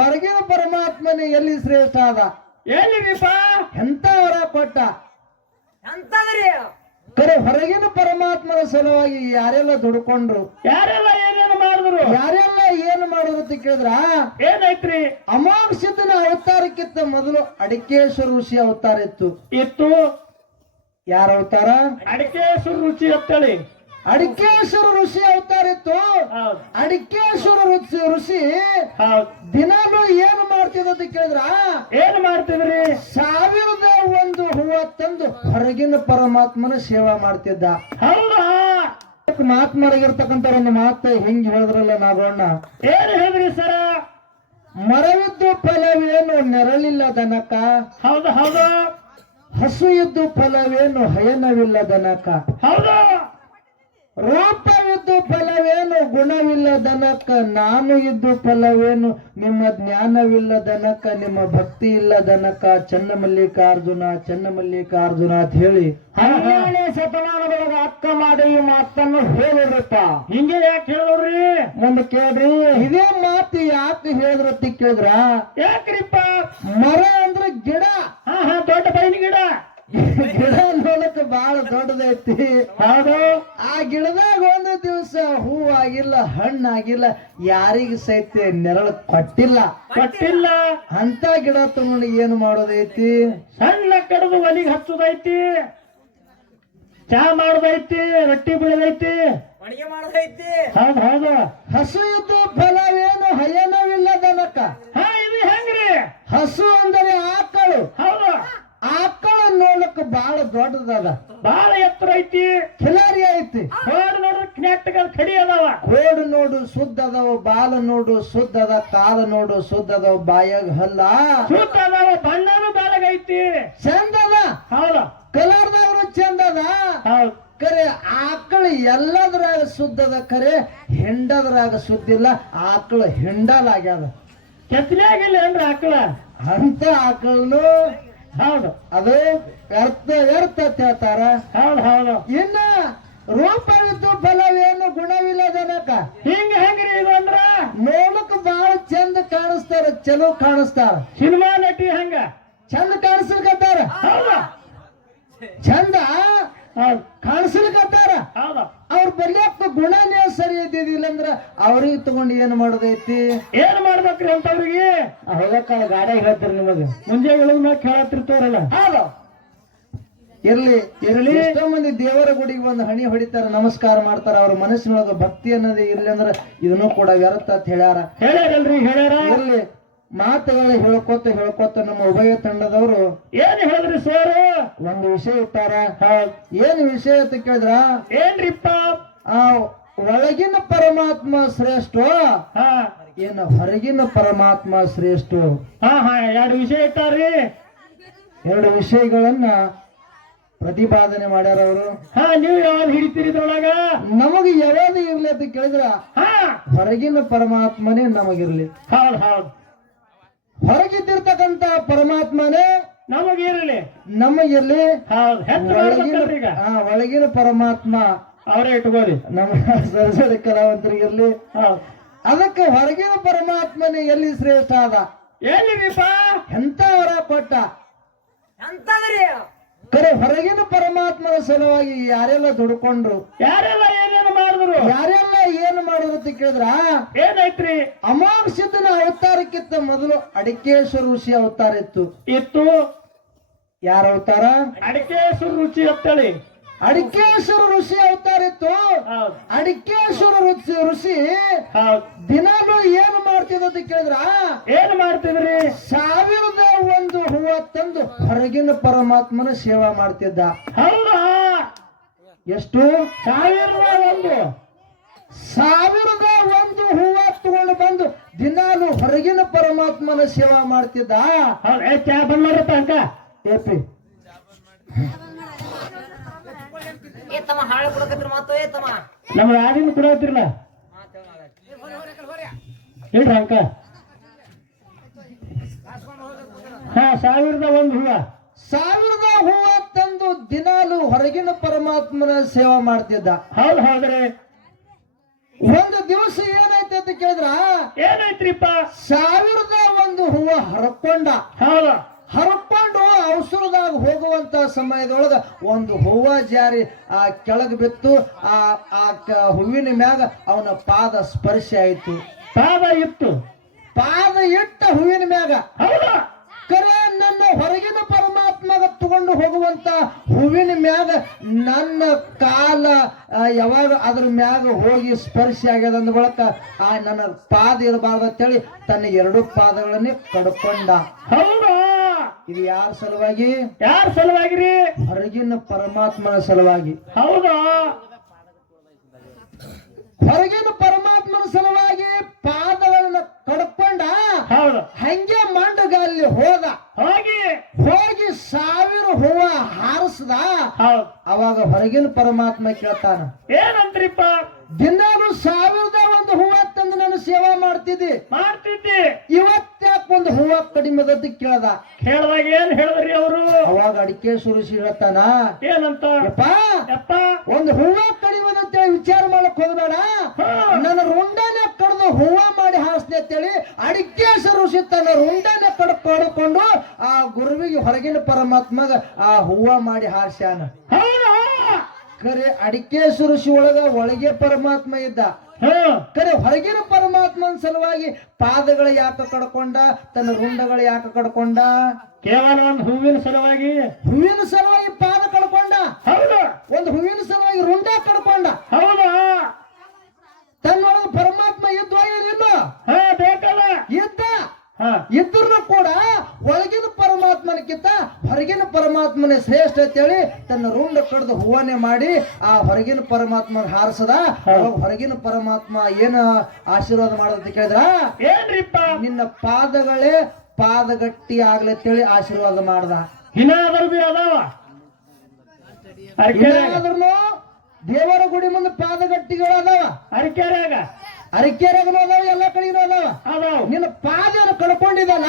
ಹೊರಗಿನ ಪರಮಾತ್ಮನೇ ಎಲ್ಲಿ ಶ್ರೇಷ್ಠ ಅದ? ಎಲ್ಲಿರಿಪ್ಪ? ಎಂತ ವರ ಕೊಟ್ಟ? ಎಂತದ್ರಿ? ಕರೆ ಹೊರಗಿನ ಪರಮಾತ್ಮನ ಸಲುವಾಗಿ ಯಾರೆಲ್ಲ ದುಡ್ಕೊಂಡ್ರು, ಯಾರೆಲ್ಲ ಏನೇನು ಮಾಡಿದ್ರು, ಯಾರೆಲ್ಲ ಏನು ಮಾಡಿದ್ರು ಅಂತ ಕೇಳಿದ್ರ ಏನೈತ್ರಿ? ಅಮೋಘ ಸಿದ್ಧನ ಅವತಾರಕ್ಕಿಂತ ಮೊದಲು ಅಡಿಕೇಶ್ವರ ಋಷಿ ಅವತಾರ ಇತ್ತು. ಯಾರ ಅವತಾರ? ಅಡಿಕೇಶ್ವರ ರುಚಿ ಅಂತೇಳಿ ಅಡಿಕೇಶ್ವರ ಋಷಿ ಅವತಾರ ಇತ್ತು. ಹೌದು ಅಡಿಕೇಶ್ವರ ಋಷಿ ಹೌದು. ದಿನಾಲು ಏನು ಮಾಡ್ತಿದ್ದ ಅಂತ ಕೇಳಿದ್ರ ಏನ್ ಮಾಡ್ತಿದ್ರಿ? 1001 ಹೂವ ತಂದು ಹೊರಗಿನ ಪರಮಾತ್ಮನ ಸೇವಾ ಮಾಡ್ತಿದ್ದ. ಹೌದಾ? ಮಾತ್ಮರಾಗಿರ್ತಕ್ಕಂಥ ಒಂದು ಮಾತು ಹೆಂಗ್ ಹೇಳಿದ್ರಲ್ಲ ನಾಗೋಣ, ಏನ್ ಹೇಳಿದ್ರಿ ಸರ? ಮರವಿದ್ದು ಫಲವೇನು ನೆರಳಿಲ್ಲ ದನಕ, ಹೌದು ಹೌದು ಹಸು ಇದ್ದು ಫಲವೇನು ಹಯನವಿಲ್ಲ ದನಕ, ಹೌದು. ರೂಪವಿದ್ದು ಫಲವೇನು ಗುಣವಿಲ್ಲ ದನಕ, ನಾನು ಇದ್ದು ಫಲವೇನು ನಿಮ್ಮ ಜ್ಞಾನವಿಲ್ಲ ದನಕ, ನಿಮ್ಮ ಭಕ್ತಿ ಇಲ್ಲ ದನಕ, ಚನ್ನಮಲ್ಲಿಕಾರ್ಜುನ ಚನ್ನಮಲ್ಲಿಕಾರ್ಜುನ ಅಂತ ಹೇಳಿ 12ನೇ ಶತಮಾನದೊಳಗ ಅಕ್ಕ ಮಾಡಿ ಈ ಮಾತನ್ನು ಹೇಳಿದ್ರಪ್ಪ. ಹಿಂಗೆ ಯಾಕೆ ಹೇಳಿದ್ರಿ? ಮುಂದೆ ಕೇಳ್ರಿ, ಇದೇ ಮಾತು ಯಾಕೆ ಹೇಳಿದ್ರ ಅಂತ ಕೇಳಿದ್ರ, ಯಾಕ್ರಿಪ್ಪ? ಮರ ಅಂದ್ರೆ ಗಿಡ. ದೊಡ್ಡ ಬೈನ ಗಿಡ. ಗಿಡ ನೋಡಕ್ ಬಹಳ ದೊಡ್ಡದೈತಿ. ಹೌದು. ಆ ಗಿಡದಾಗ ಒಂದು ದಿವಸ ಹೂ ಆಗಿಲ್ಲ, ಹಣ್ಣಾಗಿಲ್ಲ, ಯಾರಿಗ ಸಹಿತ ನೆರಳು ಕೊಟ್ಟಿಲ್ಲ. ಅಂತ ಗಿಡ ತಗೊಂಡು ಏನು ಮಾಡೋದೈತಿ? ಸಣ್ಣ ಕಡದು ಒಲಿಗೆ ಹಚ್ಚುದೈತಿ, ಚಾ ಮಾಡೋದೈತಿ, ರೊಟ್ಟಿ ಬೀಳದೈತಿ, ಅಡಿಗೆ ಮಾಡೋದೈತಿ. ಹೌದು ಹೌದು. ಹಸು ಇದ್ದು ಫಲವೇನು ಹಯನವಿಲ್ಲ ದನಕ. ಇದು ಹೆಂಗ್ರಿ? ಹಸು ಅಂದರೆ ಆಕಳು. ಹೌದು. ಆಕಳು ನೋಡಕ್ ಬಹಳ ದೊಡ್ಡದದ, ಬಹಳ ಎತ್ತರ ಐತಿ, ಖಿಲಾರಿ ಐತಿ. ಕೋಡ್ ನೋಡ್ರಿ ನೆಟ್ಟಗ ಕಡಿ ಅದಾವ. ಕೋಡು ನೋಡು ಶುದ್ಧ ಅದಾವ, ಬಾಲ ನೋಡು ಶುದ್ಧ ಅದ, ಕಾಲ ನೋಡು ಶುದ್ಧ ಅದಾವ, ಬಾಯಾಗ ಹಲ್ಲ ಶುದ್ಧ ಅದಾವ, ಬಣ್ಣನು ಬೆಳಗೈತಿ, ಚಂದ ಅದ. ಹೌದು. ಕಲರ್ದವ್ರು ಚಂದ ಅದ. ಹೌದು. ಕರೆ ಆಕಳು ಎಲ್ಲದ್ರಾಗ ಶುದ್ಧ ಅದ, ಕರೆ ಹೆಂಡದ್ರಾಗ ಶುದ್ಧ ಇಲ್ಲ. ಆಕಳು ಹಿಂಡಲಾಗ್ಯದ. ಕೆತ್ತಲಾಗಿಲ್ಲ ಅಂದ್ರೆ ಆಕಳ ಅಂತ ಆಕಳನು ಹೌದು ಅದು ವ್ಯರ್ಥ ವ್ಯರ್ಥ ಅಂತ ಹೇಳ್ತಾರ. ಹೌದು ಹೌದು. ಇನ್ನ ರೂಪವಿದ್ದು ಫಲವೇನು ಗುಣವಿಲ್ಲ ಜನಕ. ಹೆಂಗ್ರಿ ಇದು ಅಂದ್ರ ನೋಡಕ್ ಬಹಳ ಚಂದ ಕಾಣಿಸ್ತಾರ, ಚಲೋ ಕಾಣಿಸ್ತಾರ. ಸಿನಿಮಾ ನಟಿ ಹಂಗ ಚಂದ ಕಾಣಿಸ್ಲಿಕತ್ತಾರ, ಹೌದು ಚಂದ ಹೌದು ಕಾಣಿಸ್ಲಿಕತ್ತಾರ. ಹೌದು. ಅವ್ರ ಬಲ್ಯಪ್ಪ ಗುಣನೇ ಸರಿ ಇದ್ದಿದ್ದಿಲ್ಲ ಅಂದ್ರ ಅವ್ರಿಗೆ ತಗೊಂಡು ಏನ್ ಮಾಡೋದೈತಿ? ಏನ್ ಮಾಡ್ಬೇಕ್ರಿ ಅಂತವ್ರಿಗೆ? ಹೋಗಕ್ಕಾಗ ಗಾಡಿ ಹೇಳ್ತೀರಿ ನಿಮಗೆ, ಮುಂಜಾನೆ ಕೇಳತ್ತಿರ್ತಾರಲ್ಲ. ಹೌದು. ಇರ್ಲಿ ಇರ್ಲಿ, ಎಷ್ಟೋ ಮಂದಿ ದೇವರ ಗುಡಿಗೆ ಬಂದು ಹಣಿ ಹೊಡಿತಾರ, ನಮಸ್ಕಾರ ಮಾಡ್ತಾರ. ಅವ್ರ ಮನಸ್ಸಿನೊಳಗ ಭಕ್ತಿ ಅನ್ನೋದೇ ಇರ್ಲಿ ಅಂದ್ರ ಇದನ್ನು ಕೂಡ ವ್ಯರ್ಥ ಅಂತ ಹೇಳ್ಯಾರಲ್ರಿ. ಹೇಳ್ಯಾರ. ಇರ್ಲಿ, ಮಾತುಗಳು ಹೇಳ್ಕೊತ ನಮ್ಮ ಉಭಯ ತಂಡದವರು ಏನ್ ಹೇಳಿದ್ರಿ ಸರ್? ಒಂದು ವಿಷಯ ಇಟ್ಟಾರ. ಏನ್ ವಿಷಯ ಅಂತ ಕೇಳಿದ್ರ, ಏನ್ರಿಪ್ಪ? ಆ ಒಳಗಿನ ಪರಮಾತ್ಮ ಶ್ರೇಷ್ಠ, ಏನು ಹೊರಗಿನ ಪರಮಾತ್ಮ ಶ್ರೇಷ್ಠ? ಎರಡು ವಿಷಯ ಇಟ್ಟಾರಿ. 2 ವಿಷಯಗಳನ್ನ ಪ್ರತಿಪಾದನೆ ಮಾಡ್ಯಾರ ಅವರು. ನೀವು ಯಾವ್ದು ಹಿಡಿತೀರಿ ಇದ್ರೊಳಗ? ನಮಗೆ ಯಾವ್ದು ಇರ್ಲಿ ಅಂತ ಕೇಳಿದ್ರ ಹೊರಗಿನ ಪರಮಾತ್ಮನೇ ನಮಗಿರ್ಲಿ. ಹೌದು ಹೌದು. ಹೊರಗಿದ್ದಿರ್ತಕ್ಕಂತ ಪರಮಾತ್ಮನೇ ನಮಗಿರ್ಲಿ, ನಮಗಿರ್ಲಿ. ಹೌದು. ಒಳಗಿನ ಪರಮಾತ್ಮ ಅವರೇ ಇಟ್ಕೊಳ್ಳಿ, ನಮ್ಮ ಸರಸ್ವತಿ ಕಲಾವಂತರಿಗಿರ್ಲಿ. ಅದಕ್ಕೆ ಹೊರಗಿನ ಪರಮಾತ್ಮನೇ ಎಲ್ಲಿ ಶ್ರೇಷ್ಠ ಅದ? ಎಲ್ಲಿರಿಪ್ಪ? ಎಂತ ವರ ಕೊಟ್ಟ? ಎಂತದ್ರಿ? ಕರೆ ಹೊರಗಿನ ಪರಮಾತ್ಮನ ಸಲುವಾಗಿ ಯಾರೆಲ್ಲ ದುಡ್ಕೊಂಡ್ರು, ಯಾರೆಲ್ಲ ಏನೇನು ಮಾಡಿದ್ರು, ಯಾರೆಲ್ಲ ಏನು ಮಾಡಿದ್ರು ಅಂತ ಕೇಳಿದ್ರ ಏನೈತ್ರಿ? ಅಮೋಘ ಸಿದ್ಧನ ಅವತಾರಕ್ಕಿಂತ ಮೊದಲು ಅಡಿಕೇಶ್ವರ ಋಷಿ ಅವತಾರ ಇತ್ತು. ಯಾರ ಅವತಾರ? ಅಡಿಕೇಶ್ವರ ರುಚಿ ಅಂತೇಳಿ ಅಡಿಕೇಶ್ವರ ಋಷಿ ಅವತಾರ ಇತ್ತು. ಅಡಿಕೇಶ್ವರ ಋಷಿ ದಿನಾಲು ಏನು ಮಾಡ್ತಿದ್ದ ಅಂತ ಕೇಳಿದ್ರ ಏನ್ ಮಾಡ್ತಿದ್ರಿ? 1001 ಹೂವ ತಂದು ಹೊರಗಿನ ಪರಮಾತ್ಮನ ಸೇವಾ ಮಾಡ್ತಿದ್ದ. ಹೌದಾ? ಎಷ್ಟು? 1001 ಹೂವ ತಗೊಂಡು ಬಂದು ದಿನಾಲು ಹೊರಗಿನ ಪರಮಾತ್ಮನ ಸೇವಾ ಮಾಡ್ತಿದ್ದ. ಚಾ ಬಂದ್ ಮಾಡ್ರಪ್ಪ ಅಂಕ. ಏಪಿ ಏತಮ್ಮ ಹಾಳು ಕೊಡಕತ್ರ ಮಾತು. ಏತಮ್ಮ ನಮ್ಮ ಯಾರಿನ ಕೊಡತ್ತಿರಲ್ಲ ಹೇಳ್ರಿ ಅಂಕ. 1001 ಹೂವ. 1000 ಹೂವ ತಂದು ದಿನಾಲು ಹೊರಗಿನ ಪರಮಾತ್ಮನ ಸೇವಾ ಮಾಡ್ತಿದ್ದ. ಹೌದು ಹೌದ್ರಿ. ಒಂದು ದಿವಸ ಏನಾಯ್ತು ಅಂತ ಕೇಳಿದ್ರ ಏನಾಯ್ತ್ರಿಪ್ಪ? 1001 ಒಂದು ಹೂವ ಹರಕೊಂಡ. ಹೌದು ಹರಕೊಂಡು ಅವಸರದಾಗ ಹೋಗುವಂತ ಸಮಯದೊಳಗ ಒಂದು ಹೂವ ಜಾರಿ ಆ ಕೆಳಗೆ ಬಿತ್ತು. ಹೂವಿನ ಮ್ಯಾಗ ಅವನ ಪಾದ ಸ್ಪರ್ಶ ಆಯ್ತು. ಪಾದ ಇತ್ತು, ಪಾದ ಇಟ್ಟ ಹೂವಿನ ಮ್ಯಾಗ. ಹೌದಾ ಕರೆ ನನ್ನ ಹೊರಗಿನ ಪರಮಾತ್ಮಗ ತಗೊಂಡು ಹೋಗುವಂತ ಹೂವಿನ ಮ್ಯಾಗ ನನ್ನ ಕಾಲ ಯಾವಾಗ ಅದ್ರ ಮ್ಯಾಗ ಹೋಗಿ ಸ್ಪರ್ಶ ಆಗ್ಯದ ಅಂದ ಬಳಕ ನನ್ನ ಪಾದ ಇರಬಾರ್ದು ಅಂತೇಳಿ ತನ್ನ ಎರಡು ಪಾದಗಳನ್ನೇ ಕಡ್ಕೊಂಡ. ಹೌದಾ ಇದು ಯಾರ ಸಲುವಾಗಿ? ಯಾರ ಸಲುವಾಗಿರಿ? ಹೊರಗಿನ ಪರಮಾತ್ಮನ ಸಲುವಾಗಿ. ಹೌದಾ ಹೊರಗಿನ ಪರಮಾತ್ಮನ ಸಲುವಾಗಿ ಪಾದಗಳನ್ನ ಕಡ್ಕೊಂಡ. ಹೌದು ಹಂಗೆ ಮಂಡಗಲ್ಲಿ ಹೋದ. ಹೋಗಿ 1000 ಹೂವ ಹಾರಿಸ್ದ. ಹೌದು ಅವಾಗ ಹೊರಗಿನ ಪರಮಾತ್ಮ ಕೇಳ್ತಾನ, ಏನಂತ್ರಿಪ್ಪ? ದಿನಾಲು 1000 ಹೂವ ತಂದು ನಾನು ಸೇವಾ ಮಾಡ್ತಿದ್ದಿ, ಇವತ್ತ್ಯಾಕ ಒಂದು ಹೂವ ಕಡಿಮೆ ಅದ ಕೇಳ್ದ. ಕೇಳಿದಾಗ ಏನ್ ಹೇಳಿದ್ರಿ ಅವರು? ಅವಾಗ ಅಡಿಕೆ ಸುರಿಸಿ ಹೇಳ್ತಾನ, ಏನಂತ? ಯಪ್ಪ ಒಂದು ಹೂವ ಕಡಿಮೆ ಅಂತೇಳಿ ವಿಚಾರ ಮಾಡಕ್ ಹೋಗ್ಬೇಡ, ನನ್ನ ರುಂಡನೆ ಕಡ್ದು ಹೂವ ಮಾಡಿ ಹಾರಿಸ್ದೆ ಅಂತೇಳಿ ಅಡಿಕೆ ಸುರಿಸಿ ತನ್ನ ರುಂಡನೆ ಕಡ್ಕೊಂಡು ಆ ಗುರುವಿಗೆ ಹೊರಗಿನ ಪರಮಾತ್ಮಗ ಆ ಹೂವ ಮಾಡಿ ಹಾರಿಸ್ಯಾನ. ಕರೆ ಅಡಿಕೆ ಸುರುಷಿ ಒಳಗೆ ಪರಮಾತ್ಮ ಇದ್ದ. ಕರೆ ಹೊರಗಿನ ಪರಮಾತ್ಮನ ಸಲುವಾಗಿ ಪಾದಗಳು ಯಾಕೆ ಕಡ್ಕೊಂಡ? ತನ್ನ ರುಂಡಗಳು ಯಾಕೆ ಕಡ್ಕೊಂಡ? ಕೇವಲ ಒಂದು ಹೂವಿನ ಸಲುವಾಗಿ. ಹೂವಿನ ಸಲುವಾಗಿ ಪಾದ ಕಡ್ಕೊಂಡ. ಹೌದು ಒಂದು ಹೂವಿನ ಸಲುವಾಗಿ ರುಂಡ ಕಡ್ಕೊಂಡ. ಹೌದಾ ತನ್ನೊಳಗೆ ಪರಮಾತ್ಮ ಇದ್ದ ಏನಿಲ್ಲ? ಬೇಕಲ್ಲ ಇದ್ದ. ಇದ್ರೂ ಕೂಡ ಒಳಗಿನ ಪರಮಾತ್ಮನಕ್ಕಿಂತ ಹೊರಗಿನ ಪರಮಾತ್ಮನೇ ಶ್ರೇಷ್ಠ ಅಂತೇಳಿ ತನ್ನ ರುಂಡ ಕಡ್ದು ಹೂವನೆ ಮಾಡಿ ಆ ಹೊರಗಿನ ಪರಮಾತ್ಮ ಹಾರಿಸದ. ಹೊರಗಿನ ಪರಮಾತ್ಮ ಏನ ಆಶೀರ್ವಾದ ಮಾಡೋದಂತ ಕೇಳಿದ್ರ, ಏನ್ರಿಪ್ಪ? ನಿನ್ನ ಪಾದಗಳೇ ಪಾದಗಟ್ಟಿ ಆಗ್ಲತ್ತೇಳಿ ಆಶೀರ್ವಾದ ಮಾಡ್ದ. ಇನ್ನಾದ್ರೂ ದೇವರ ಗುಡಿ ಮುಂದೆ ಪಾದಗಟ್ಟಿಗಳು ಅದಾವ. ಅರಿಕೆರೆಗೂ ಅದಾವ, ಎಲ್ಲ ಕಡೆಗೂ ಅದಾವ. ನಿನ್ನ ಪಾದ ಕಳ್ಕೊಂಡಿದಲ್ಲ,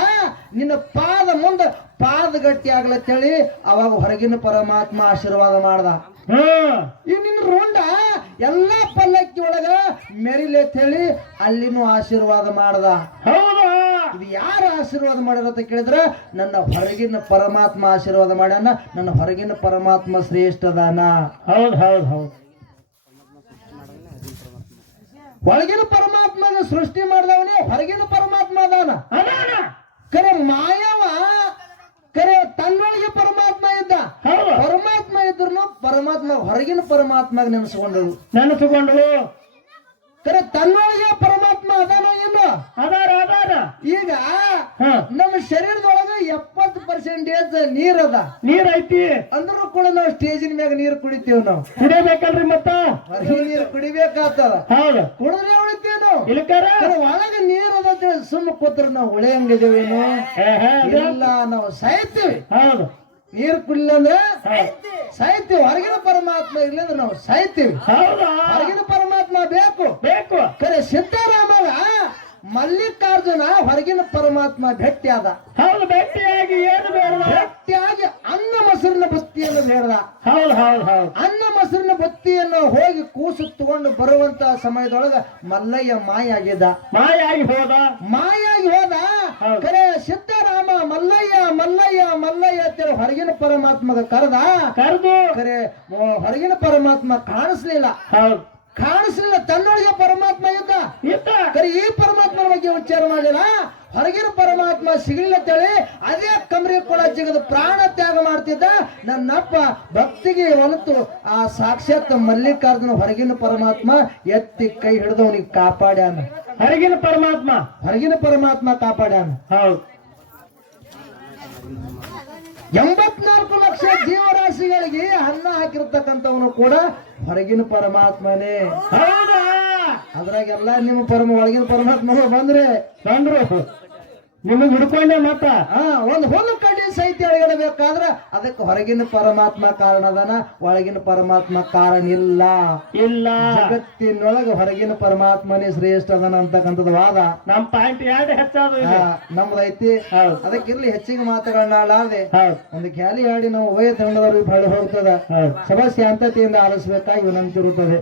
ನಿನ್ನ ಪಾದ ಮುಂದೆ ಪಾದ ಗಟ್ಟಿ ಆಗ್ಲತ್ತೇಳಿ ಅವಾಗ ಹೊರಗಿನ ಪರಮಾತ್ಮ ಆಶೀರ್ವಾದ ಮಾಡ್ದ. ಈ ನಿನ್ನ ರುಂಡ ಎಲ್ಲಾ ಪಲ್ಲಕ್ಕಿ ಒಳಗ ಮೆರಿಲೆತ್ ಹೇಳಿ ಅಲ್ಲಿನೂ ಆಶೀರ್ವಾದ ಮಾಡ್ದ. ಇದು ಯಾರು ಆಶೀರ್ವಾದ ಮಾಡಿರತ್ತ ಕೇಳಿದ್ರ, ನನ್ನ ಹೊರಗಿನ ಪರಮಾತ್ಮ ಆಶೀರ್ವಾದ ಮಾಡ್ಯಾನ. ನನ್ನ ಹೊರಗಿನ ಪರಮಾತ್ಮ ಶ್ರೇಷ್ಠದಾನ. ಹೌದು ಹೌದು ಹೌದು. ಒಳಗಿನ ಪರಮಾತ್ಮನ ಸೃಷ್ಟಿ ಮಾಡಿದವನೇ ಹೊರಗಿನ ಪರಮಾತ್ಮ ಅದಾನ. ಕರೆ ಮಾಯವ ಕರೆ ತನ್ನೊಳಗೆ ಪರಮಾತ್ಮ ಇದ್ದ. ಪರಮಾತ್ಮ ಇದ್ರು ಪರಮಾತ್ಮ ಹೊರಗಿನ ಪರಮಾತ್ಮ ನೆನೆಸ್ಕೊಂಡಳು. ಕರೆ ತನ್ನೊಳಗೆ ಪರಮಾತ್ಮ ಅದಾನ ಏನು? ಈಗ ನಮ್ಮ ಶರೀರದೊಳಗೆ 70% ನೀರದ. ನೀರ್ ಐತಿ ಅಂದ್ರೂ ಕೂಡ ನಾವು ಸ್ಟೇಜಿನ ಮ್ಯಾಗ ನೀರು ಕುಡಿತೀವಿ. ನಾವು ಕುಡಿಬೇಕಲ್ರಿ, ಮತ್ತ ಹೊರಗೆ ನೀರು ಕುಡಿಬೇಕಾಗ್ತದ. ಕುಡಿದ್ರೆ ಉಳಿತೀವಿ ನಾವು. ಒಳಗೆ ನೀರು ಅದ ಸುಮ್ಮ ಕೂತ್ರ ನಾವು ಉಳಿಯಂಗಿದೇವೇನು? ಇಲ್ಲ, ನಾವು ಸಾಯ್ತೀವಿ. ಹೌದು, ನೀರು ಕುಡಿಲ್ಲ ಅಂದ್ರೆ ಸಾಯ್ತೀವಿ. ಹೊರಗಿನ ಪರಮಾತ್ಮ ಇಲ್ಲ ಅಂದ್ರೆ ನಾವು ಸಾಯ್ತೀವಿ. ಹೊರಗಿನ ಪರಮಾತ್ಮ ಬೇಕು. ಕರೆ ಸಿದ್ದರಾಮಗ ಮಲ್ಲಿಕಾರ್ಜುನ ಹೊರಗಿನ ಪರಮಾತ್ಮ ಭೇಟಿಯಾದ. ಹೌದು, ಭೇಟಿಯಾಗಿ ಏನು ಬೇಡ? ಭೇಟಿಯಾಗಿ ಅನ್ನ ಮೊಸರಿನ ಬುತ್ತಿಯನ್ನು ಬೇಡದ. ಹೌದು ಹೌದು ಹೌದು. ಅನ್ನ ಮೊಸರಿನ ಬುತ್ತಿಯನ್ನು ಹೋಗಿ ಕೂಸು ತಗೊಂಡು ಬರುವಂತ ಸಮಯದೊಳಗ ಮಲ್ಲಯ್ಯ ಮಾಯಾಗಿದ್ದ. ಮಾಯಾಗಿ ಹೋದ. ಕರೆ ಸಿದ್ದರಾಮ ಮಲ್ಲಯ್ಯ ಮಲ್ಲಯ್ಯ ಮಲ್ಲಯ್ಯ ಅಂತೇಳಿ ಹೊರಗಿನ ಪರಮಾತ್ಮಗ ಕರೆದು ಕರೆ ಹೊರಗಿನ ಪರಮಾತ್ಮ ಕಾಣಿಸ್ಲಿಲ್ಲ. ತನ್ನೊಳಗೆ ಪರಮಾತ್ಮ ಇದ್ದ. ಕರೆ ಈ ಪರಮಾತ್ಮನ ಬಗ್ಗೆ ವಿಚಾರ ಮಾಡಲಿಲ್ಲ. ಹೊರಗಿನ ಪರಮಾತ್ಮ ಸಿಗಲಿಲ್ಲ ಅಂತೇಳಿ ಅದೇ ಕಮರಿ ಕೊಳ ಜಿಗದ ಪ್ರಾಣ ತ್ಯಾಗ ಮಾಡ್ತಿದ್ದ. ನನ್ನಪ್ಪ ಭಕ್ತಿಗೆ ಹೊಲತು ಆ ಸಾಕ್ಷಾತ್ ಮಲ್ಲಿಕಾರ್ಜುನ ಹೊರಗಿನ ಪರಮಾತ್ಮ ಎತ್ತಿ ಕೈ ಹಿಡಿದು ಅವನಿಗೆ ಕಾಪಾಡ್ಯಾನ. ಹೊರಗಿನ ಪರಮಾತ್ಮ ಕಾಪಾಡ್ಯಾನ. ಹೌದು. 84 ಲಕ್ಷ ಜೀವರಾಶಿಗಳಿಗೆ ಅನ್ನ ಹಾಕಿರ್ತಕ್ಕಂಥವನು ಕೂಡ ಹೊರಗಿನ ಪರಮಾತ್ಮನೇ. ಅದ್ರಾಗೆಲ್ಲ ನಿಮ್ಮ ಒಳಗಿನ ಪರಮಾತ್ಮ ಬಂದ್ರು ನಿಮಗೆ ಹಿಡ್ಕೊಂಡೆ. ಮತ್ತ ಒಂದು ಹುಲ್ಲು ಕಡ್ಡಿ ಸಹಿತ ಎಳಗಡಬೇಕಾದ್ರ ಅದಕ್ಕೆ ಹೊರಗಿನ ಪರಮಾತ್ಮ ಕಾರಣ ಅದಾನ, ಒಳಗಿನ ಪರಮಾತ್ಮ ಕಾರಣ ಇಲ್ಲ. ಜಗತ್ತಿನೊಳಗೆ ಹೊರಗಿನ ಪರಮಾತ್ಮನೇ ಶ್ರೇಷ್ಠ ಅದಾನ ಅಂತಕ್ಕಂಥದ್ದು ವಾದ. ನಮ್ ಪಾಯಿಂಟ್ 2 ಹೆಚ್ಚಾದ ನಮ್ದೈತಿ. ಅದಕ್ಕಿರ್ಲಿ ಹೆಚ್ಚಿಗೆ ಮಾತುಗಳನ್ನ ಆಡಾದೆ ಒಂದು ಖ್ಯಾಲಿ ಹಾಡಿ ನಾವು ವಯ ತಂಡದವ್ರಿಗೆ ಹೊಳೆ ಹೋಗ್ತದ. ಸಭಾ ಶಾಂತತೆಯಿಂದ ಆಲಿಸಬೇಕಾಗಿ ವಿನಂತಿ ಇರುತ್ತದೆ.